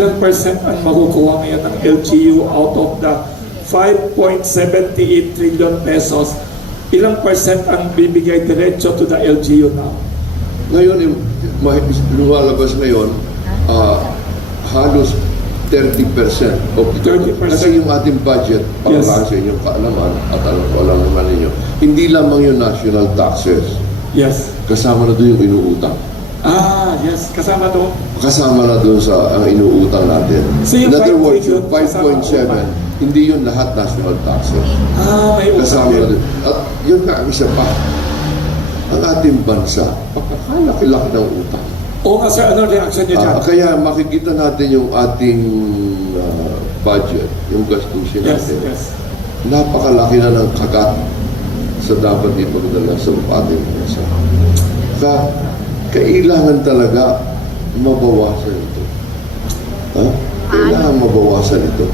ilang percent ang makukuha ngayon ng LGU out of the 5.78 trillion pesos? Ilang percent ang bibigay diretso to the LGU now? Ngayon, lumalabas ngayon, ah, halos 30% of ito. 30%. Kasi yung ating budget, para Yes. sa inyong kaalaman, at alam ko alam naman ninyo, hindi lamang yung national taxes. Yes. Kasama na doon yung inuutang. Ah, yes. Kasama doon. Kasama na doon sa ang inuutang natin. So yung In other 5 words, yung trillion, kasama 5.7, hindi yun lahat national taxes. Ah, may utang Kasama na doon. At yun nga ang isa pa, ang ating bansa, pagkakalaki-laki ng utang. Oo nga sir, ano reaction niyo dyan? Ah, kaya makikita natin yung ating ah, budget, yung gastusin yes, natin. yes. Napakalaki na ng kagat sa dapat ipagdala sa ating bansa. Kaya kailangan talaga mabawasan ito. Ha? Kailangan mabawasan ito.